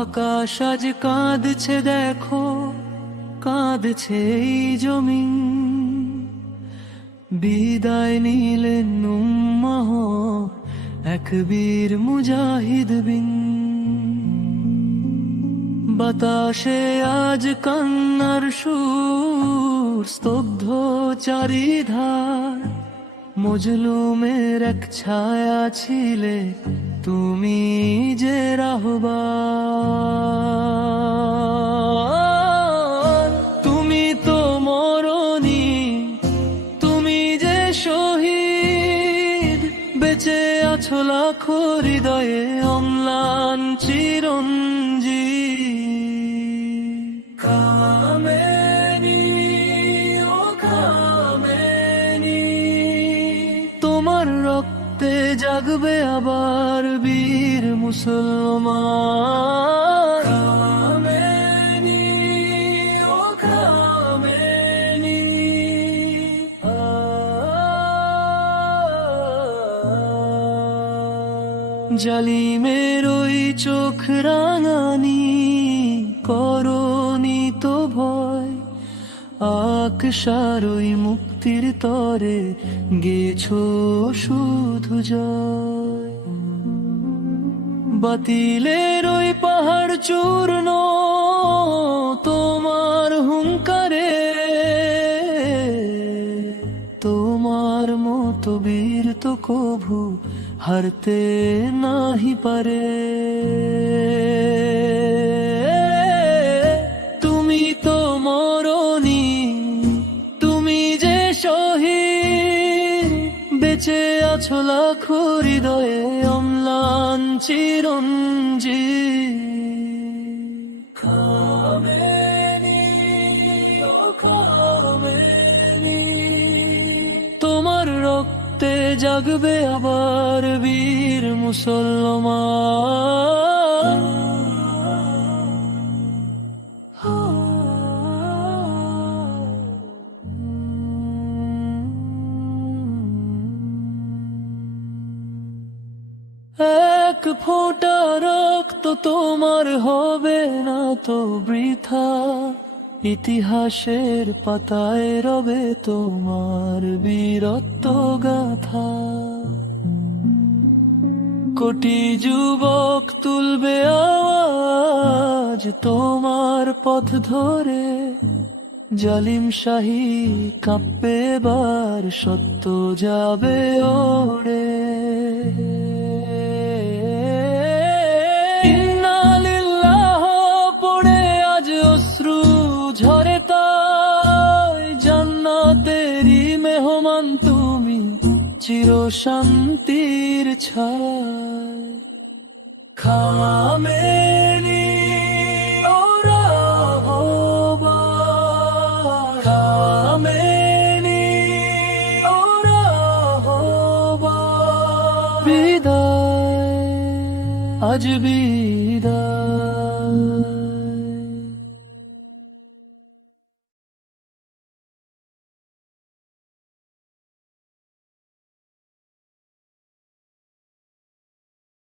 আকাশ আজ কাঁদছে, দেখো কাঁদছে এই জমিন। বিদায় নিলেন উম্মাহ এক বীর মুজাহিদ বিন। বাতাসে আজ কান্নার সুর, স্তব্ধ চারিধার। মজলুমের এক ছায়া ছিলে তুমি যে রাহবার। তুমি তো মরনি, তুমি যে শহীদ। বেঁচে আছো লাখো হৃদয়ে অম্লান চিরঞ্জীব। কামেনি ও কামেনি, তোমার রক্তে জাগবে আবার বীর মুসলমান। কামেনি ও কামেনি। জালিমের ওই চোখ রাঙানি, করনি তো ভয়। আকশার ওই মুক্তির তরে গেছো শুধু জয়। বাতিলের ওই পাহাড় চূর্ণ তোমার হুঙ্কারে। তোমার মতো বীর তো কভু হারতে নাহি পারে। তুমি তো মরনি, তুমি যে শহীদ। বেঁচে আছো লাখো হৃদয়ে অম্লান চিরঞ্জীব। কামেনি ও কামেনি, তোমার রক্তে জাগবে আবার বীর মুসলমান। এক ফোঁটা রক্ত তোমার হবে না তো বৃথা। ইতিহাসের পাতায় রবে তোমার বীরত্ব গাথা। কোটি যুবক তুলবে আওয়াজ তোমার পথ ধরে। জালিম শাহী কাঁপবে এবার, সত্য যাবে ওড়ে। ইন্না লিল্লাহ পড়ে আজ অশ্রু ঝরে তাই। জান্নাতেরই মেহমান তুমি, চির শান্তির ছায়। খামেনি ও রাহবার, খামেনি ও রাহবার। বিদায় আজ বিদায়।